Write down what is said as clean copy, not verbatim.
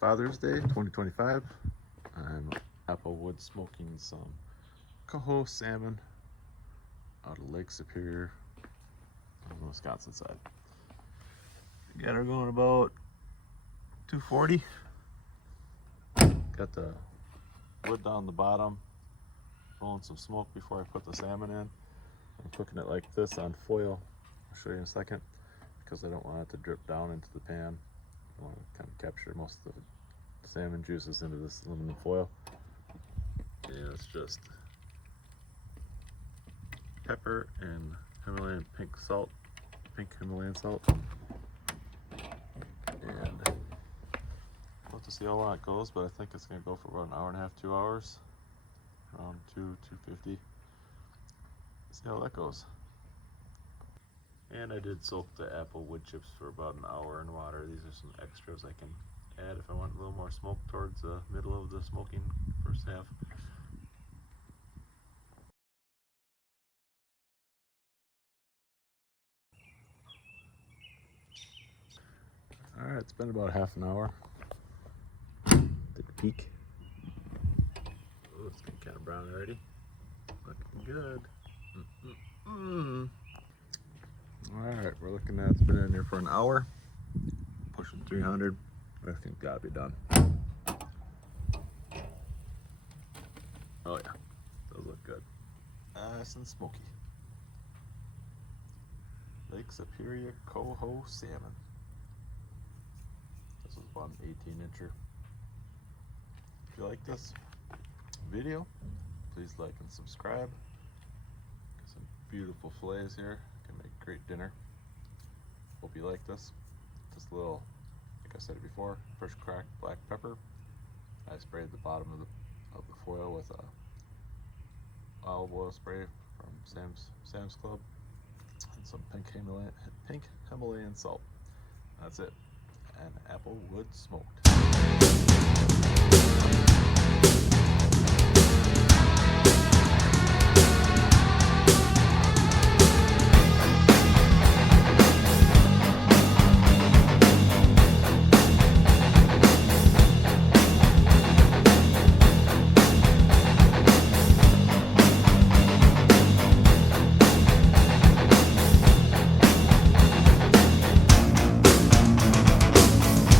Father's Day 2025. I'm Applewood smoking some Coho Salmon out of Lake Superior on the Wisconsin side. Got her going about 240. Got the wood down the bottom, rolling some smoke before I put the salmon in. I'm cooking it like this on foil. I'll show you in a second because I don't want it to drip down into the pan. I want to kind of capture most of the salmon juices into this aluminum foil. And it's just pepper and Himalayan pink Himalayan salt. And I'll have to see how long it goes, but I think it's going to go for about an hour and a half, 2 hours. Around 250. See how that goes. And I did soak the apple wood chips for about an hour in water. These are some extras I can add if I want a little more smoke towards the middle of the smoking first half. Alright, it's been about half an hour. Take a peek. Oh, it's getting kind of brown already. Looking good. Alright, we're looking at, it's been in here for an hour. Pushing 300. I think it's gotta be done. Oh yeah, does look good. Nice and smoky. Lake Superior Coho Salmon. This is about an 18-incher. If you like this video, please like and subscribe. Got some beautiful fillets here. Can make great dinner. Hope you like this. Just a little, like I said before, fresh cracked black pepper. I sprayed the bottom of the foil with a olive oil spray from Sam's Club, and some pink Himalayan salt. That's it. And apple wood smoked.